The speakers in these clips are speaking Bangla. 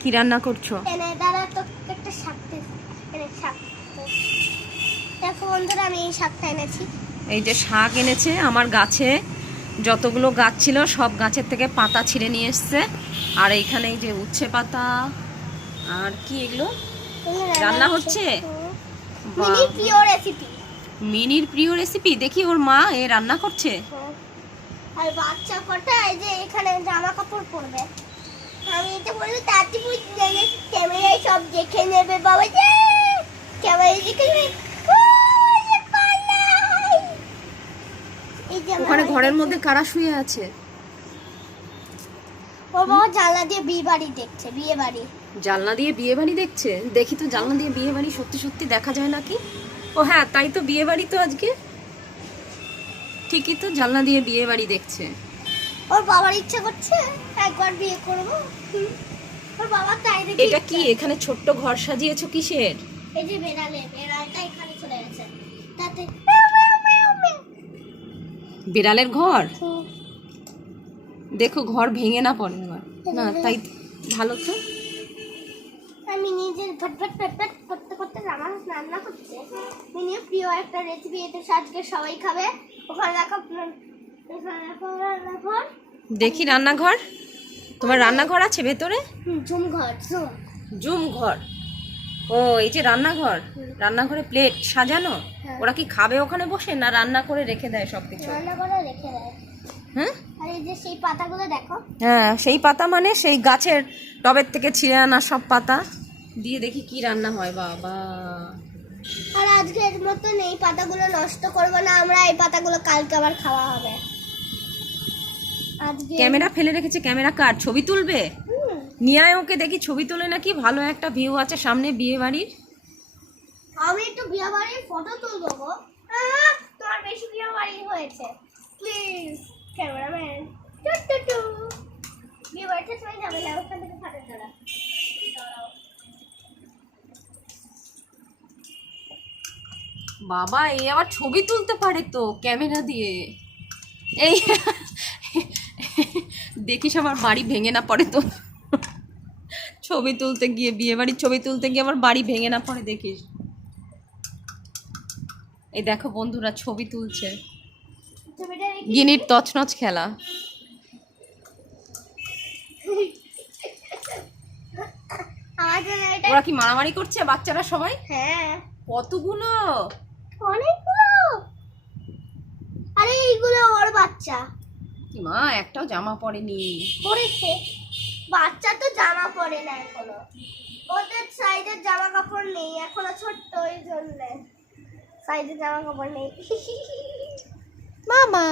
কি রান্না করছো? এনে দাদা তো একটা শাক এনে শাক। দেখো বন্ধুরা আমি এই শাকটা এনেছি। এই যে শাক এনেছে, আমার গাছে যতগুলো গাছ ছিল সব গাছের থেকে পাতা ছিঁড়ে নিয়ে এসছে। আর এইখানে এই যে উচ্ছে পাতা আর কি এগুলো রান্না হচ্ছে। মিনি প্রিয় রেসিপি। মিনির প্রিয় রেসিপি, দেখি ওর মা এ রান্না করছে। আর বাচ্চা কটা এই যে এখানে জামা কাপড় পরবে। আমি এটা বলি তাতি বুঝ জানে ক্যামেরায় সব দেখে নেবে বাবা যে ক্যামেরায় দেখে নেবে। ওখানে ঘরের মধ্যে কারা শুয়ে আছে? ও বাবা জানলা দিয়ে বিয়ে বাড়ি দেখছে, বিয়ে বাড়ি। জানলা দিয়ে বিয়ে বাড়ি দেখছে? দেখি তো জানলা দিয়ে বিয়ে বাড়ি সত্যি সত্যি দেখা যায় নাকি। ও হ্যাঁ, তাই তো, বিয়ে বাড়ি তো আজকে ঠিকই তো, জানলা দিয়ে বিয়ে বাড়ি দেখছে। ওর বাবার ইচ্ছা করছে একবার বিয়ে করব। ওর বাবা তাই দেখে। এটা কি এখানে ছোট্ট ঘর সাজিয়েছো কিসের? এই যে বেড়ালটা এখানে চলে গেছে তাতে। বিড়ালের ঘর? দেখো ঘর ভেঙে না পড়ে আমার। না তাই ভালো তো। আমি নিজের ফটফট করতে করতে রান্না করছে। মিনির প্রিয় একটা রেসিপি, এটা আজকে সবাই খাবে। ওখানে রাখো রান্নাঘর। দেখি রান্নাঘর। তোমার রান্নাঘর আছে ভেতরে? জুম ঘর। জুম ঘর। ও এই যে রান্নাঘর, রান্নাঘরে প্লেট সাজানো। ওরা কি খাবে ওখানে বসে, না রান্না করে রেখে দেয় সবকিছু? রান্না করে রেখে দেয়। হ্যাঁ, আর এই যে সেই পাতাগুলো দেখো। হ্যাঁ সেই পাতা মানে সেই গাছের টবের থেকে ছিঁড়ে আনা সব পাতা দিয়ে দেখি কি রান্না হয়। বাবা, আর আজকের মতন এই পাতাগুলো নষ্ট করব না আমরা, এই পাতাগুলো কালকে আবার খাওয়া হবে। আজকে ক্যামেরা ফেলে রেখেছে, ক্যামেরা কার? ছবি তুলবে? নিয়ে আয় ওকে, দেখি ছবি তোলে নাকি। ভালো একটা ভিউ আছে সামনে বিয়ে বাড়ির। আমি একটু বিয়ে বাড়ির ফটো তুলবো গো। তোমার বেশি বিয়ে বাড়ি হয়েছে, প্লিজ ক্যামেরাম্যান। বিয়ে বাড়িতে সবাই যাবে না, ওখান থেকে ফটো তোলা। বাবা এই আবার ছবি তুলতে পারে তো ক্যামেরা দিয়ে। এই দেখিস আমার বাড়ি ভেঙে না পড়ে তো। ছবি তুলতে গিয়ে, বিয়ে বাড়ির ছবি তুলতে গিয়ে আমার বাড়ি ভেঙে না পড়ে দেখিস। এই দেখো বন্ধুরা ছবি তুলছে। গিনির তছনছ খেলা। ওরা কি মারামারি করছে বাচ্চারা সবাই? হ্যাঁ কতগুলো, অনেকগুলো। আরে এইগুলো ওর বাচ্চা। কি মা একটাও জামা পরেনি? পরেছে, বাচ্চা তো জামা পরে না এখনো। ওদের সাইজের জামা কাপড় নেই এখনো, ছোট্ট ওই জন্য সাইজের জামা কাপড় নেই। মামা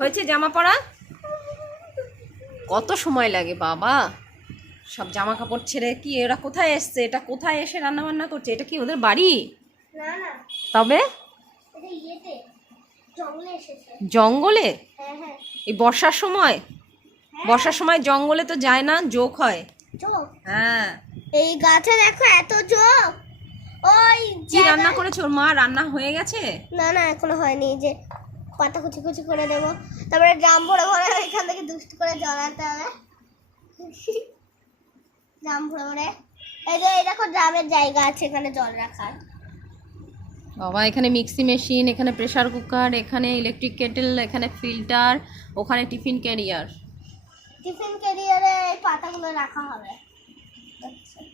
হয়েছে জামা পরা? কত সময় লাগে বাবা সব জামা কাপড় ছেড়ে। কি এরা কোথায় এসছে? এটা কোথায় এসে রান্না বান্না করছে? এটা কি ওদের বাড়ি? না না, তবে এটা ইয়েতে জঙ্গলে এসেছে। জঙ্গলে? হ্যাঁ হ্যাঁ। এই বর্ষার সময়? বর্ষার সময় জঙ্গলে তো যায় না, জোক হয়। জোক? হ্যাঁ। এই গাছে দেখো এত জোক। ওই কি রান্না করেছো? ওর মা রান্না হয়ে গেছে? না না এখনো হয়নি, যে পাতা কুচি কুচি করে দেবো, তারপরে ড্রাম ভরে ভরে এখান থেকে দুষ্টু করে জলাতে হবে। ড্রাম ভরে ভরে এই যে এই দেখো ড্রামের জায়গা আছে এখানে জল রাখার। বাবা এখানে মিক্সি মেশিন, এখানে প্রেসার কুকার, এখানে ইলেকট্রিক কেটেল, এখানে ফিল্টার, ওখানে টিফিন ক্যারিয়ার। টিফিন ক্যারিয়ারে এই পাতাগুলো রাখা হবে।